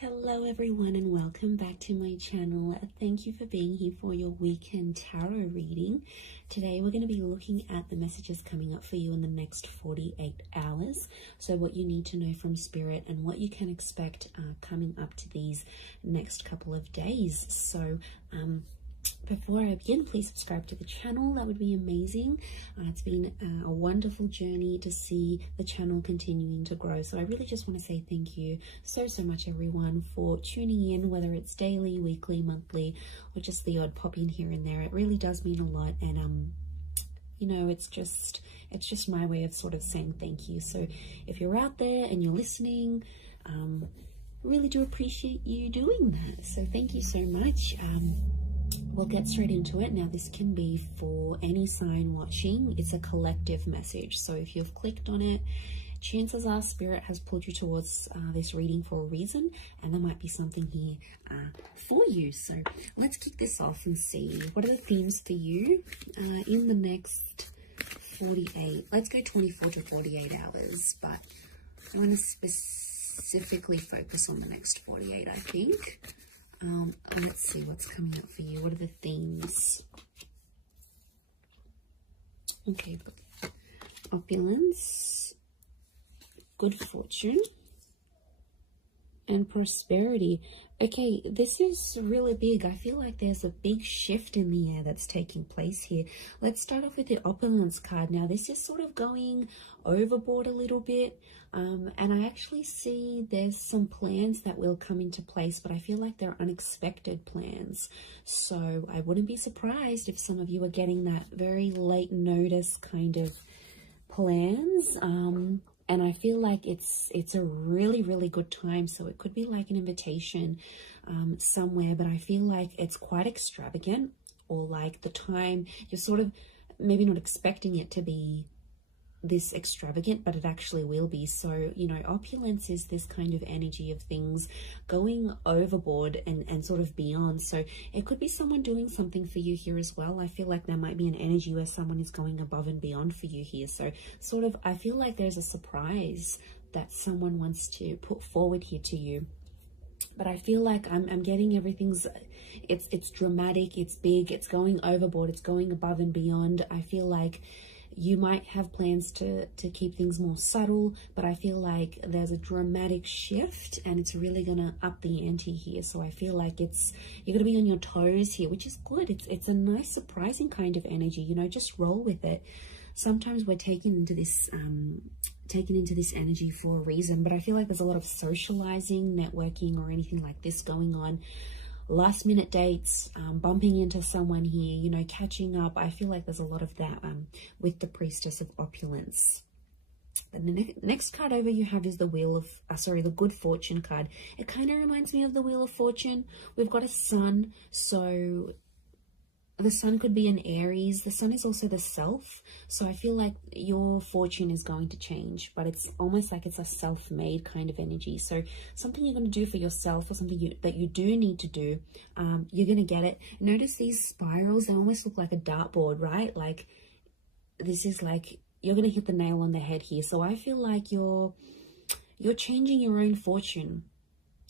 Hello everyone and welcome back to my channel. Thank you for being here for your weekend tarot reading. Today we're going to be looking at the messages coming up for you in the next 48 hours. So what you need to know from Spirit and what you can expect coming up to these next couple of days. So before I begin, please subscribe to the channel. That would be amazing. It's been a wonderful journey to see the channel continuing to grow. So I really just want to say thank you so much, everyone, for tuning in, whether it's daily, weekly, monthly, or just the odd pop in here and there. It really does mean a lot. And you know, it's just my way of sort of saying thank you. So if you're out there and you're listening, really do appreciate you doing that. So thank you so much. We'll get straight into it. Now, this can be for any sign watching. It's a collective message. So if you've clicked on it, chances are Spirit has pulled you towards this reading for a reason, and there might be something here for you. So let's kick this off and see what are the themes for you in the next 48. Let's go 24 to 48 hours, but I want to specifically focus on the next 48, I think. Let's see what's coming up for you. What are the themes? Okay, opulence, good fortune, and prosperity. Okay, this is really big. I feel like there's a big shift in the air that's taking place here. Let's start off with the opulence card. Now, this is sort of going overboard a little bit. And I actually see there's some plans that will come into place, but I feel like they're unexpected plans. So I wouldn't be surprised if some of you are getting that very late notice kind of plans. And I feel like it's a really good time. So it could be like an invitation somewhere, but I feel like it's quite extravagant, or like the time you're sort of maybe not expecting it to be this extravagant, but it actually will be. So, you know, opulence is this kind of energy of things going overboard and sort of beyond. So it could be someone doing something for you here as well. I feel like there might be an energy where someone is going above and beyond for you here. So sort of, I feel like there's a surprise that someone wants to put forward here to you. But I feel like I'm getting everything's, it's dramatic, it's big, it's going overboard, it's going above and beyond. I feel like you might have plans to keep things more subtle, but I feel like there's a dramatic shift and it's really gonna up the ante here. So I feel like you're gonna be on your toes here, which is good. It's a nice, surprising kind of energy, you know, just roll with it. Sometimes we're taken into this energy for a reason, but I feel like there's a lot of socializing, networking, or anything like this going on. Last minute dates, bumping into someone here, you know, catching up. I feel like there's a lot of that with the Priestess of Opulence. And the next card over you have is the Wheel of, the Good Fortune card. It kind of reminds me of the Wheel of Fortune. We've got a sun, so the sun could be an Aries. The sun is also the self. So I feel like your fortune is going to change, but it's almost like it's a self-made kind of energy. So something you're going to do for yourself, or something that you do need to do, you're going to get it. Notice these spirals, they almost look like a dartboard, right? Like this is like, you're going to hit the nail on the head here. So I feel like you're changing your own fortune.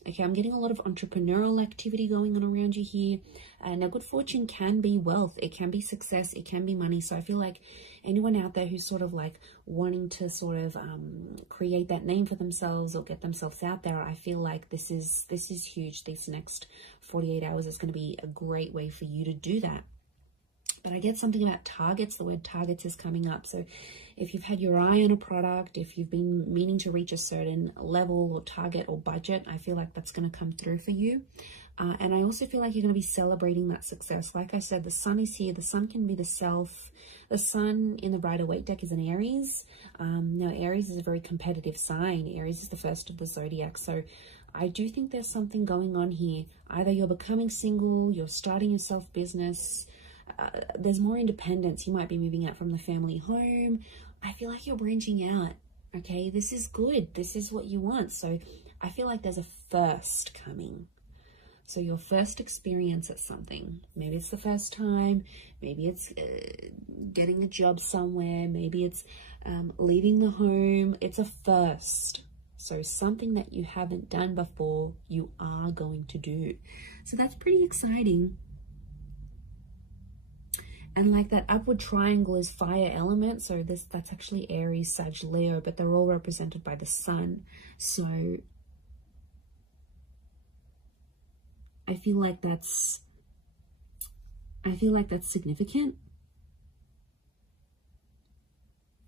Okay, I'm getting a lot of entrepreneurial activity going on around you here. Now, good fortune can be wealth. It can be success. It can be money. So I feel like anyone out there who's sort of like wanting to sort of create that name for themselves or get themselves out there, I feel like this is huge. These next 48 hours is going to be a great way for you to do that. But I get something about targets. The word targets is coming up. So if you've had your eye on a product, if you've been meaning to reach a certain level or target or budget, I feel like that's going to come through for you. And I also feel like you're going to be celebrating that success. Like I said, the sun is here. The sun can be the self. The sun in the Rider-Waite deck is an Aries. Now, Aries is a very competitive sign. Aries is the first of the zodiac. So I do think there's something going on here. Either you're becoming single, you're starting your self-business, there's more independence. You might be moving out from the family home. I feel like you're branching out. Okay, this is good. This is what you want. So I feel like there's a first coming. So your first experience at something. Maybe it's the first time. Maybe it's getting a job somewhere. Maybe it's leaving the home. It's a first. So something that you haven't done before, you are going to do. So that's pretty exciting. And like that upward triangle is fire element. So that's actually Aries, Sag, Leo, but they're all represented by the sun. So I feel like that's significant.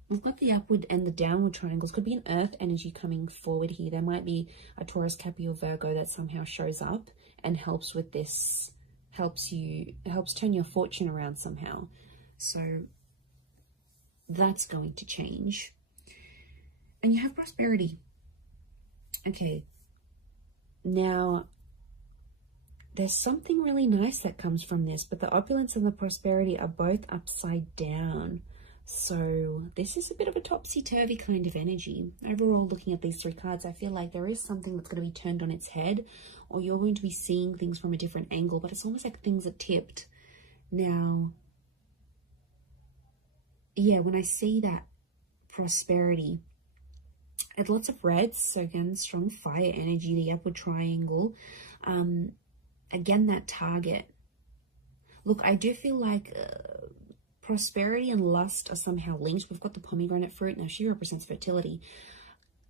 We've got the upward and the downward triangles. Could be an earth energy coming forward here. There might be a Taurus, Capricorn, Virgo that somehow shows up and helps with this, helps turn your fortune around somehow. So that's going to change. And you have prosperity. Okay. Now, there's something really nice that comes from this, but the opulence and the prosperity are both upside down. So this is a bit of a topsy-turvy kind of energy. Overall, looking at these three cards, I feel like there is something that's going to be turned on its head, or you're going to be seeing things from a different angle, but it's almost like things are tipped. Now, yeah, when I see that prosperity, it's lots of reds. So again, strong fire energy, the upward triangle. Again, that target. Look, I do feel like prosperity and lust are somehow linked. We've got the pomegranate fruit. Now, she represents fertility.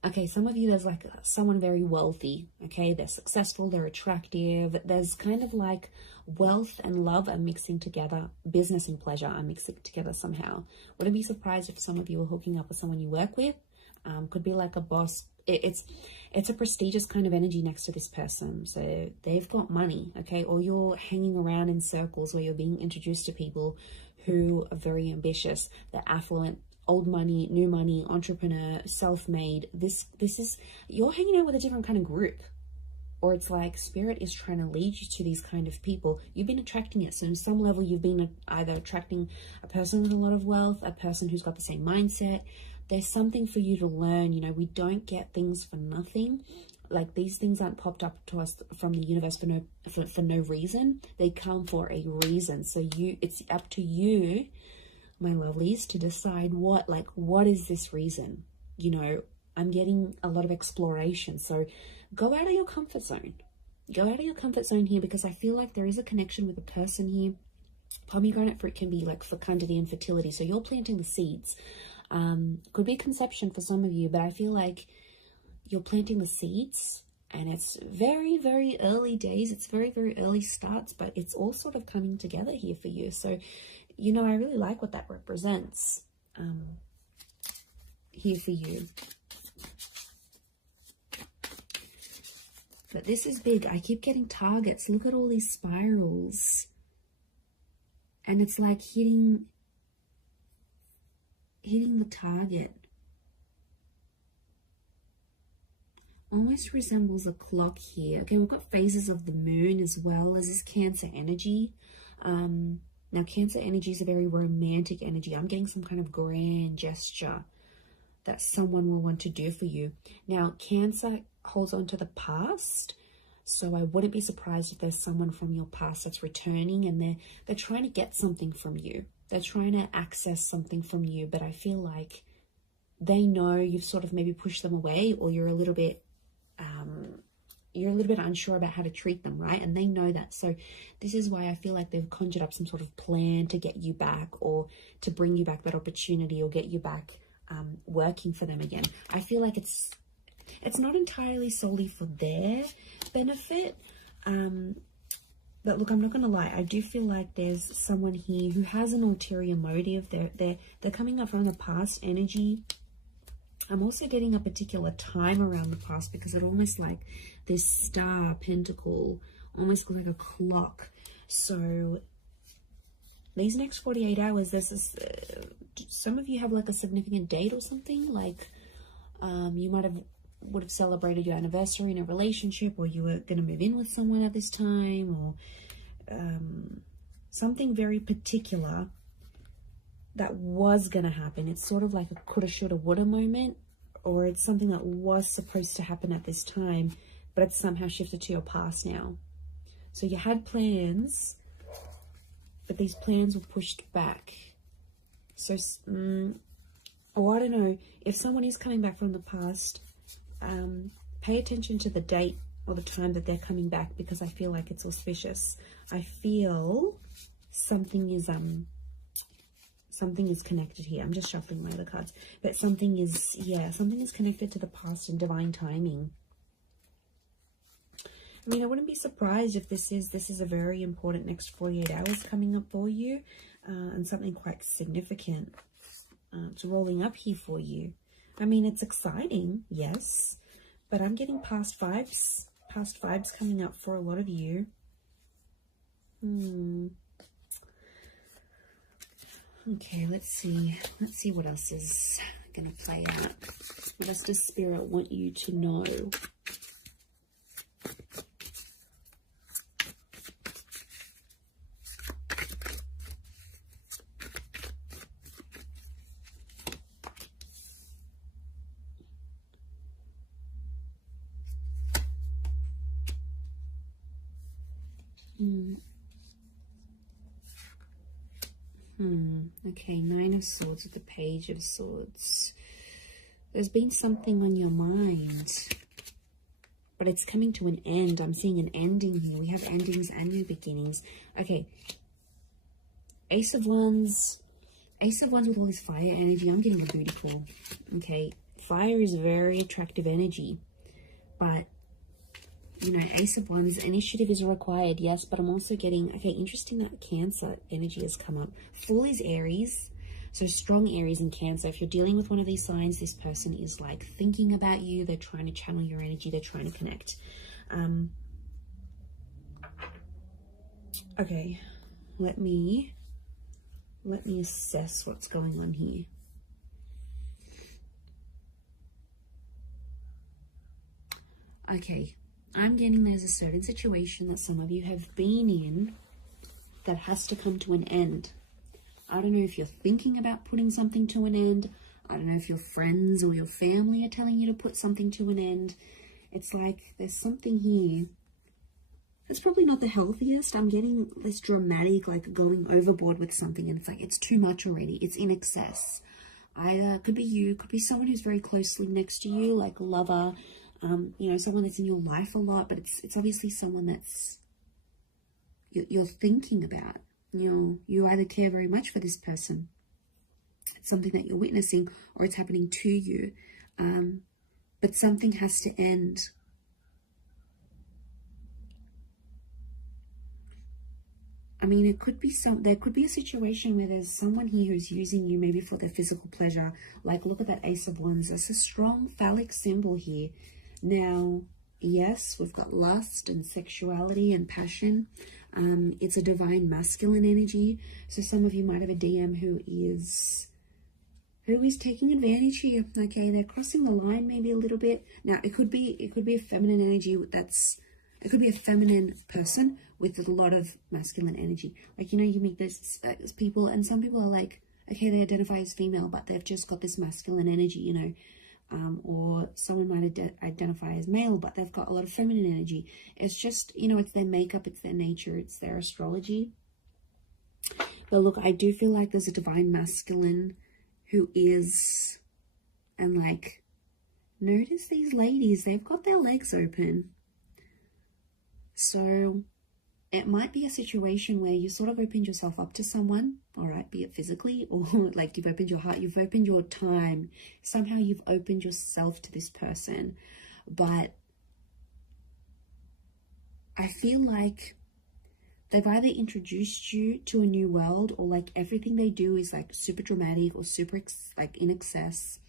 Okay, some of you, there's like someone very wealthy. Okay, they're successful, they're attractive. There's kind of like wealth and love are mixing together. Business and pleasure are mixing together somehow. Wouldn't be surprised if some of you are hooking up with someone you work with. Could be like a boss. It's a prestigious kind of energy next to this person. So they've got money, okay? Or you're hanging around in circles where you're being introduced to people who are very ambitious. They're affluent, old money, new money, entrepreneur, self-made. This is, you're hanging out with a different kind of group. Or it's like spirit is trying to lead you to these kind of people. You've been attracting it. So on some level, you've been either attracting a person with a lot of wealth, a person who's got the same mindset. There's something for you to learn. You know, we don't get things for nothing. Like, these things aren't popped up to us from the universe for no reason. They come for a reason. So it's up to you, my lovelies, to decide what is this reason? You know, I'm getting a lot of exploration. So go out of your comfort zone. Go out of your comfort zone here, because I feel like there is a connection with a person here. Pomegranate fruit can be like fecundity and fertility. So you're planting the seeds. Could be conception for some of you, but I feel like you're planting the seeds, and it's very, very early days. It's very, very early starts, but it's all sort of coming together here for you. So, you know, I really like what that represents here for you. But this is big. I keep getting targets. Look at all these spirals. And it's like hitting the target. Almost resembles a clock here. Okay, we've got phases of the moon as well as this Cancer energy. Now, Cancer energy is a very romantic energy. I'm getting some kind of grand gesture that someone will want to do for you. Now, Cancer holds on to the past. So I wouldn't be surprised if there's someone from your past that's returning, and they're trying to get something from you. They're trying to access something from you, but I feel like they know you've sort of maybe pushed them away, or you're a little bit unsure about how to treat them, right? And they know that. So this is why I feel like they've conjured up some sort of plan to get you back, or to bring you back that opportunity, or get you back working for them again. I feel like it's not entirely solely for their benefit. But look, I'm not going to lie. I do feel like there's someone here who has an ulterior motive. They're coming up from the past energy. I'm also getting a particular time around the past, because it almost like this star pentacle, almost like a clock. So these next 48 hours, there's this, some of you have like a significant date or something. Like you would have celebrated your anniversary in a relationship, or you were going to move in with someone at this time, or something very particular that was going to happen. It's sort of like a coulda, shoulda, woulda moment, or it's something that was supposed to happen at this time, but it's somehow shifted to your past now. So you had plans, but these plans were pushed back. So, I don't know, if someone is coming back from the past, Pay attention to the date or the time that they're coming back, because I feel like it's auspicious. I feel something is connected here. I'm just shuffling my other cards, but something is, yeah, something is connected to the past and divine timing. I mean, I wouldn't be surprised if this is a very important next 48 hours coming up for you, and something quite significant it's rolling up here for you. I mean, it's exciting, yes, but I'm getting past vibes coming up for a lot of you. Okay, let's see what else is going to play out. What else does Spirit want you to know? Okay, Nine of Swords with the Page of Swords. There's been something on your mind, but it's coming to an end. I'm seeing an ending here. We have endings and new beginnings. Okay, Ace of Wands with all this fire energy. I'm getting a booty call. Okay, fire is a very attractive energy, but you know, Ace of Wands, initiative is required, yes, but I'm also getting, okay, interesting that Cancer energy has come up. Fool is Aries, so strong Aries and Cancer. If you're dealing with one of these signs, this person is like thinking about you. They're trying to channel your energy. They're trying to connect. Okay, let me assess what's going on here. Okay. I'm getting there's a certain situation that some of you have been in that has to come to an end. I don't know if you're thinking about putting something to an end. I don't know if your friends or your family are telling you to put something to an end. It's like there's something here. It's probably not the healthiest. I'm getting this dramatic, like going overboard with something, and it's like it's too much already. It's in excess. Either could be you, could be someone who's very closely next to you, like a lover, you know, someone that's in your life a lot, but it's obviously someone that's you're thinking about. You either care very much for this person, it's something that you're witnessing, or it's happening to you, but something has to end. I mean, it could be there could be a situation where there's someone here who's using you maybe for their physical pleasure. Like, look at that Ace of Wands. That's a strong phallic symbol here. Now, yes, we've got lust and sexuality and passion. It's a divine masculine energy. So some of you might have a DM who is taking advantage here. Okay, they're crossing the line maybe a little bit. Now, it could be a feminine energy it could be a feminine person with a lot of masculine energy. Like, you know, you meet those people, and some people are like, okay, they identify as female, but they've just got this masculine energy, you know. Or someone might identify as male, but they've got a lot of feminine energy. It's just, you know, it's their makeup, it's their nature, it's their astrology. But look, I do feel like there's a divine masculine who is, and like, notice these ladies, they've got their legs open. So it might be a situation where you sort of opened yourself up to someone, all right, be it physically or like you've opened your heart, you've opened your time, somehow you've opened yourself to this person. But I feel like they've either introduced you to a new world, or like everything they do is like super dramatic or super like in excess.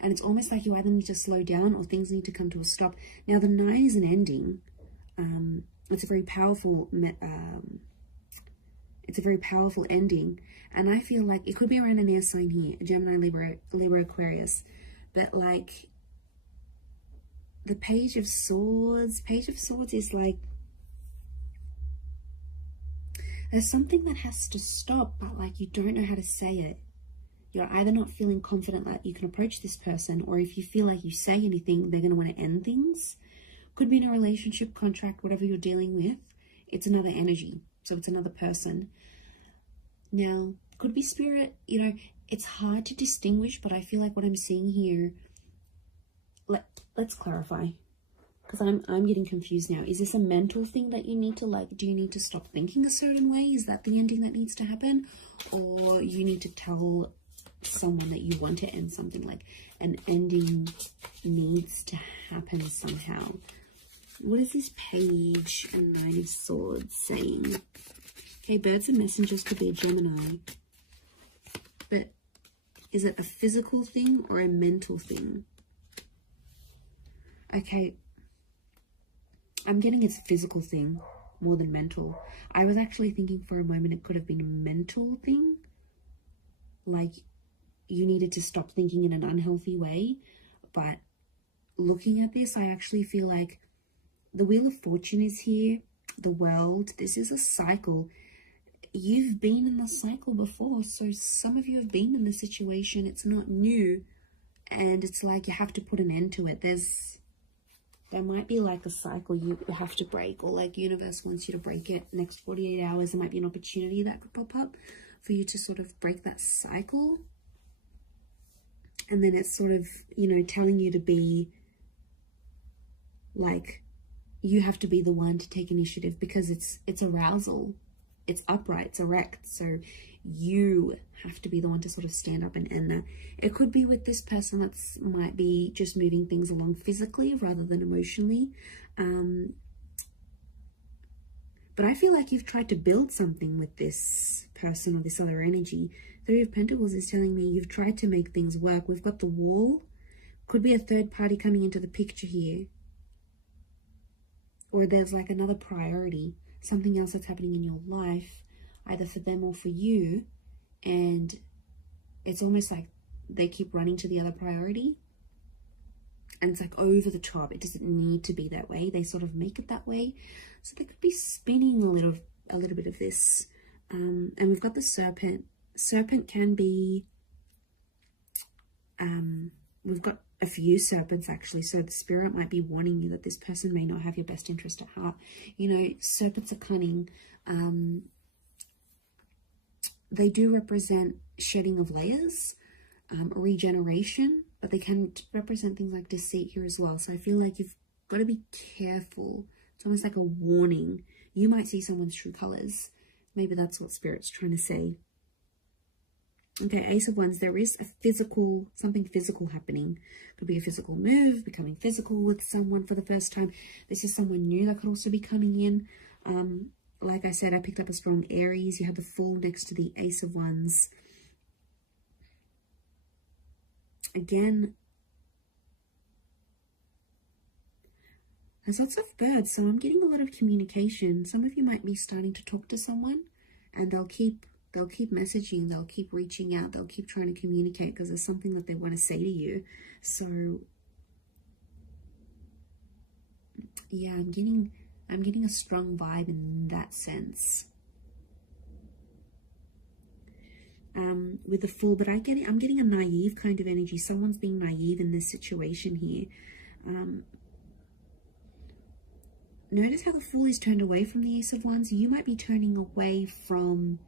And it's almost like you either need to slow down or things need to come to a stop. Now, the 9 is an ending. It's a very powerful ending, and I feel like it could be around an air sign here, Gemini, Libra, Aquarius, but like the Page of Swords is like there's something that has to stop, but like you don't know how to say it. You're either not feeling confident that you can approach this person, or if you feel like you say anything, they're going to want to end things. Could be in a relationship, contract, whatever you're dealing with. It's another energy. So it's another person. Now, could be spirit. You know, it's hard to distinguish, but I feel like what I'm seeing here, let's clarify, because I'm getting confused now. Is this a mental thing that you need to, like, do you need to stop thinking a certain way? Is that the ending that needs to happen? Or you need to tell someone that you want to end something, like an ending needs to happen somehow? What is this page and Nine of Swords saying? Okay, birds and messengers could be a Gemini. But is it a physical thing or a mental thing? Okay, I'm getting it's a physical thing more than mental. I was actually thinking for a moment it could have been a mental thing. Like you needed to stop thinking in an unhealthy way. But looking at this, I actually feel like the Wheel of Fortune is here. The World. This is a cycle. You've been in the cycle before. So some of you have been in the situation. It's not new. And it's like you have to put an end to it. There might be like a cycle you have to break, or like universe wants you to break it. Next 48 hours, there might be an opportunity that could pop up for you to sort of break that cycle. And then it's sort of, you know, telling you to be like, you have to be the one to take initiative, because it's arousal, it's upright, it's erect. So you have to be the one to sort of stand up and end that. It could be with this person that's might be just moving things along physically rather than emotionally. But I feel like you've tried to build something with this person or this other energy. Three of Pentacles is telling me you've tried to make things work. We've got the Wall. Could be a third party coming into the picture here. Or there's like another priority, something else that's happening in your life, either for them or for you. And it's almost like they keep running to the other priority. And it's like over the top. It doesn't need to be that way. They sort of make it that way. So they could be spinning a little bit of this. And we've got the Serpent. Serpent can be, we've got a few serpents actually, so the spirit might be warning you that this person may not have your best interest at heart. You know, serpents are cunning. They do represent shedding of layers, regeneration, but they can represent things like deceit here as well. So I feel like you've got to be careful. It's almost like a warning. You might see someone's true colors. Maybe that's what spirit's trying to say. Okay, Ace of Wands, there is a physical, something physical happening. Could be a physical move, becoming physical with someone for the first time. This is someone new that could also be coming in. Like I said, I picked up a strong Aries. You have the Fool next to the Ace of Wands. Again, there's lots of birds, so I'm getting a lot of communication. Some of you might be starting to talk to someone, and they'll keep messaging, they'll keep reaching out, they'll keep trying to communicate because there's something that they want to say to you. So yeah, I'm getting a strong vibe in that sense. With the Fool, but I'm getting a naive kind of energy. Someone's being naive in this situation here. Notice how the Fool is turned away from the Ace of Wands. You might be turning away from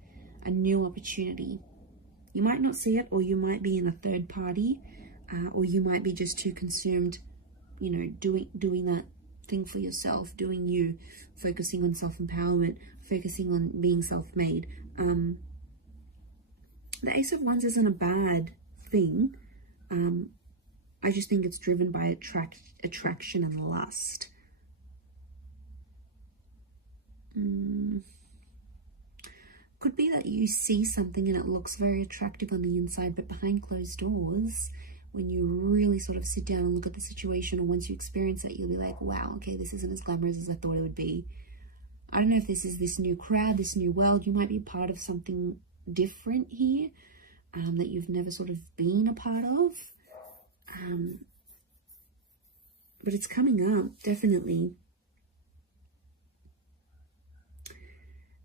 a new opportunity. You might not see it, or you might be in a third party, or you might be just too consumed, you know, doing that thing for yourself, doing you, focusing on self-empowerment, focusing on being self-made. The Ace of Wands isn't a bad thing. I just think it's driven by attraction and lust. Could be that you see something and it looks very attractive on the inside, but behind closed doors, when you really sort of sit down and look at the situation, or once you experience it, you'll be like, wow, okay, this isn't as glamorous as I thought it would be. I don't know if this is this new crowd, this new world. You might be part of something different here, that you've never sort of been a part of. But it's coming up, definitely.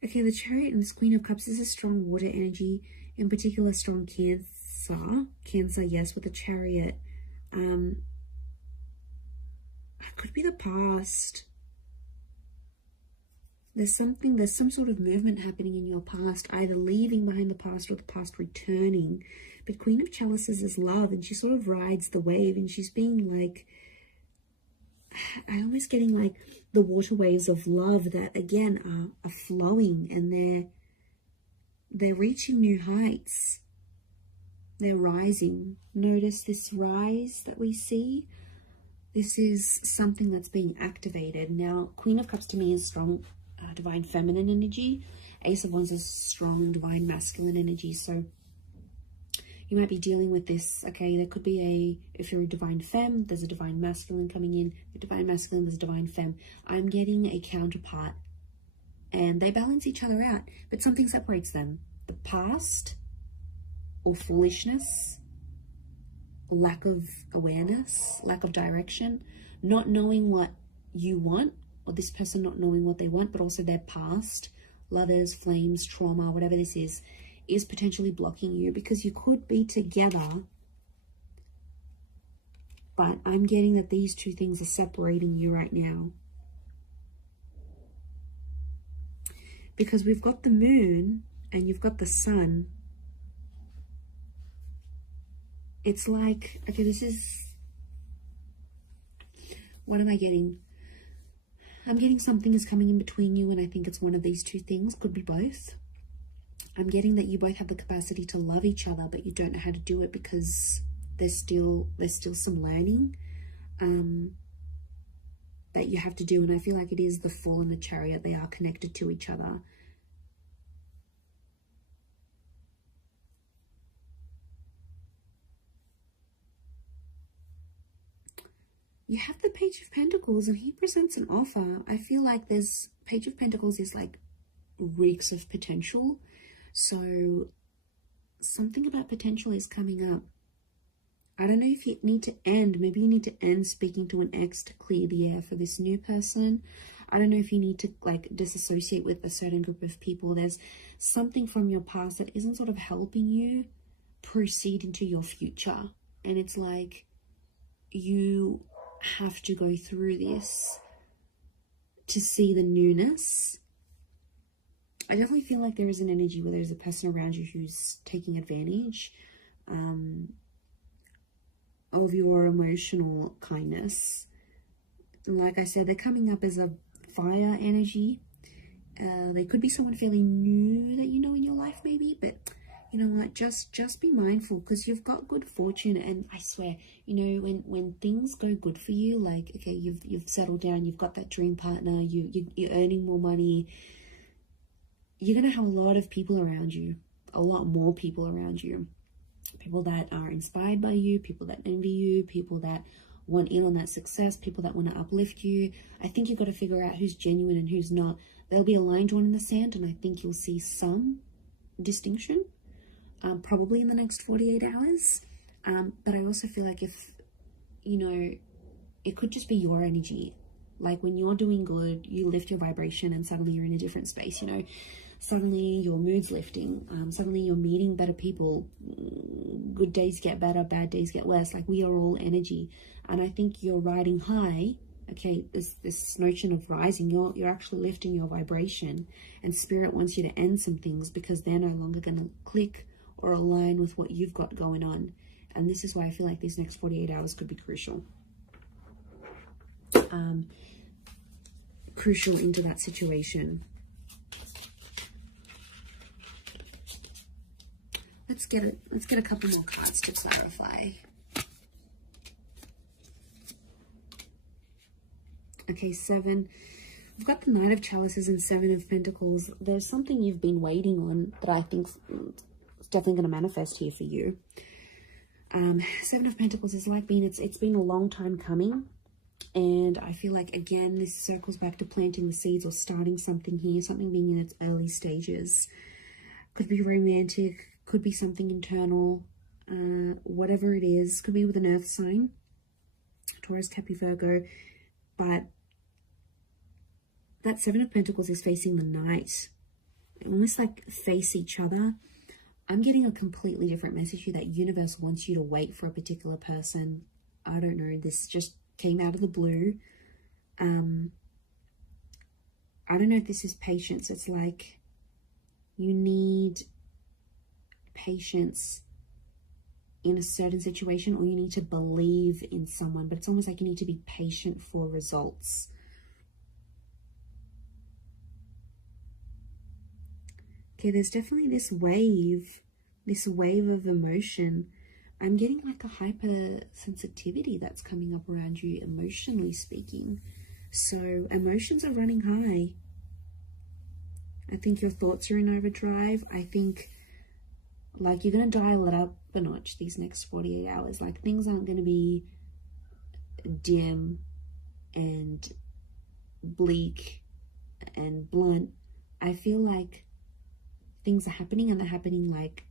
Okay, the Chariot and this Queen of Cups is a strong water energy, in particular strong Cancer. Cancer, yes, with the Chariot. It could be the past. There's some sort of movement happening in your past, either leaving behind the past or the past returning. But Queen of Chalices is love, and she sort of rides the wave, and she's being like, I'm almost getting like the water waves of love that again are flowing, and they're reaching new heights. They're rising. Notice this rise that we see. This is something that's being activated. Now, Queen of Cups to me is strong divine feminine energy. Ace of Wands is strong divine masculine energy. So you might be dealing with this, okay? There could be if you're a divine femme, there's a divine masculine coming in. A divine masculine, there's a divine femme. I'm getting a counterpart, and they balance each other out, but something separates them. The past, or foolishness, lack of awareness, lack of direction, not knowing what you want, or this person not knowing what they want, but also their past, lovers, flames, trauma, whatever this is potentially blocking you, because you could be together, but I'm getting that these two things are separating you right now. Because we've got the moon and you've got the sun. It's like, okay, this is, what am I getting? I'm getting something is coming in between you, and I think it's one of these two things, could be both. I'm getting that you both have the capacity to love each other, but you don't know how to do it because there's still some learning that you have to do. And I feel like it is the Fool and the Chariot. They are connected to each other. You have the Page of Pentacles, and he presents an offer. I feel like there's Page of Pentacles is like reeks of potential. So something about potential is coming up. I don't know if you need to end. Maybe you need to end speaking to an ex to clear the air for this new person. I don't know if you need to like disassociate with a certain group of people. There's something from your past that isn't sort of helping you proceed into your future. And it's like you have to go through this to see the newness. I definitely feel like there is an energy where there's a person around you who's taking advantage of your emotional kindness. And like I said, they're coming up as a fire energy. They could be someone fairly new that you know in your life maybe, but you know what, just be mindful, because you've got good fortune. And I swear, you know, when things go good for you, like, okay, you've settled down, you've got that dream partner, you're earning more money, you're going to have a lot of people around you, a lot more people around you. People that are inspired by you, people that envy you, people that want in on that success, people that want to uplift you. I think you've got to figure out who's genuine and who's not. There'll be a line drawn in the sand, and I think you'll see some distinction, probably in the next 48 hours. But I also feel like if, you know, it could just be your energy. Like when you're doing good, you lift your vibration and suddenly you're in a different space, you know. Suddenly your mood's lifting. Suddenly you're meeting better people. Good days get better, bad days get worse. Like we are all energy. And I think you're riding high. Okay, this notion of rising, you're actually lifting your vibration. And Spirit wants you to end some things because they're no longer going to click or align with what you've got going on. And this is why I feel like these next 48 hours could be crucial. Crucial into that situation. Let's get a couple more cards to clarify. Okay, 7. We've got the Knight of Chalices and 7 of Pentacles. There's something you've been waiting on that I think is definitely going to manifest here for you. 7 of Pentacles is like it's been a long time coming. And I feel like, again, this circles back to planting the seeds or starting something here, something being in its early stages. Could be romantic, could be something internal, whatever it is. Could be with an earth sign, Taurus, Capricorn, Virgo. But that 7 of Pentacles is facing the Knight. Almost like face each other. I'm getting a completely different message here, that universe wants you to wait for a particular person. I don't know, this just came out of the blue. I don't know if this is patience. It's like you need patience in a certain situation, or you need to believe in someone, but it's almost like you need to be patient for results. Okay, there's definitely this wave of emotion. I'm getting like a hypersensitivity that's coming up around you, emotionally speaking. So emotions are running high. I think your thoughts are in overdrive. I think like you're going to dial it up a notch these next 48 hours. Like things aren't going to be dim and bleak and blunt. I feel like things are happening, and they're happening like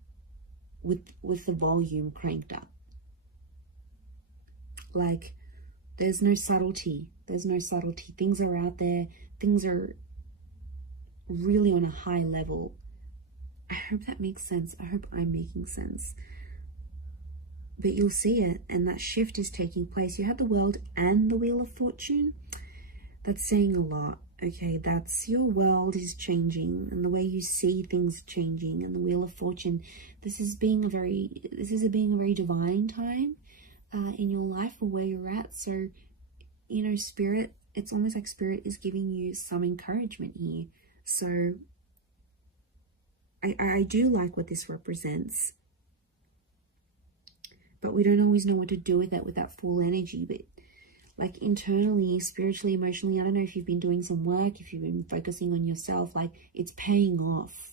with the volume cranked up. Like there's no subtlety. Things are out there. Things are really on a high level. I hope that makes sense. I hope I'm making sense. But you'll see it, and that shift is taking place. You have the World and the Wheel of Fortune. That's saying a lot. Okay, that's your world is changing, and the way you see things changing. And the Wheel of Fortune, this is being a very divine time in your life, or where you're at. So, you know, Spirit, it's almost like Spirit is giving you some encouragement here. So I do like what this represents, but we don't always know what to do with that full energy. But like internally, spiritually, emotionally, I don't know if you've been doing some work, if you've been focusing on yourself, like it's paying off.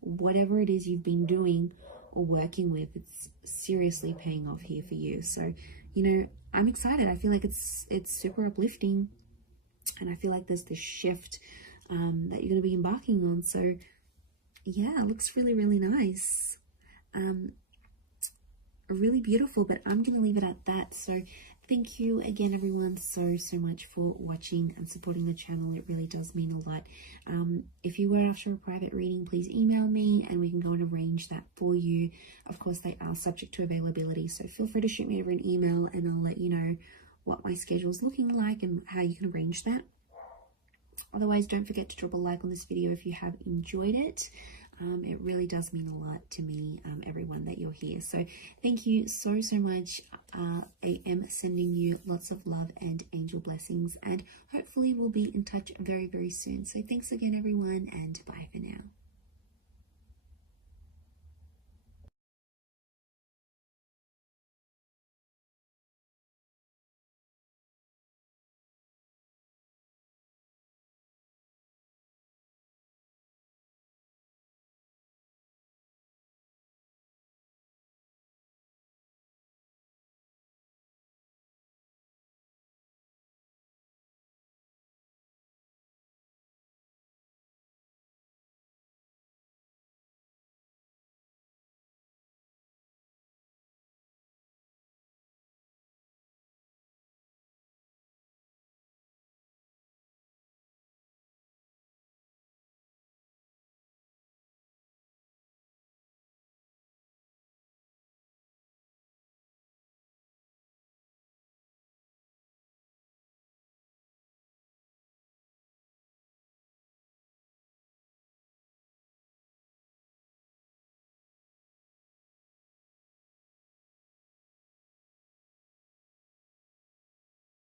Whatever it is you've been doing or working with, it's seriously paying off here for you. So, you know, I'm excited. I feel like it's super uplifting, and I feel like there's this shift that you're going to be embarking on. So yeah, it looks really, really nice. Really beautiful, but I'm going to leave it at that. So thank you again, everyone, so much for watching and supporting the channel. It really does mean a lot. If you were after a private reading, please email me and we can go and arrange that for you. Of course, they are subject to availability, so feel free to shoot me over an email and I'll let you know what my schedule is looking like and how you can arrange that. Otherwise, don't forget to drop a like on this video if you have enjoyed it. It really does mean a lot to me, everyone, that you're here. So thank you so much. I am sending you lots of love and angel blessings, and hopefully we'll be in touch very, very soon. So thanks again, everyone, and bye for now.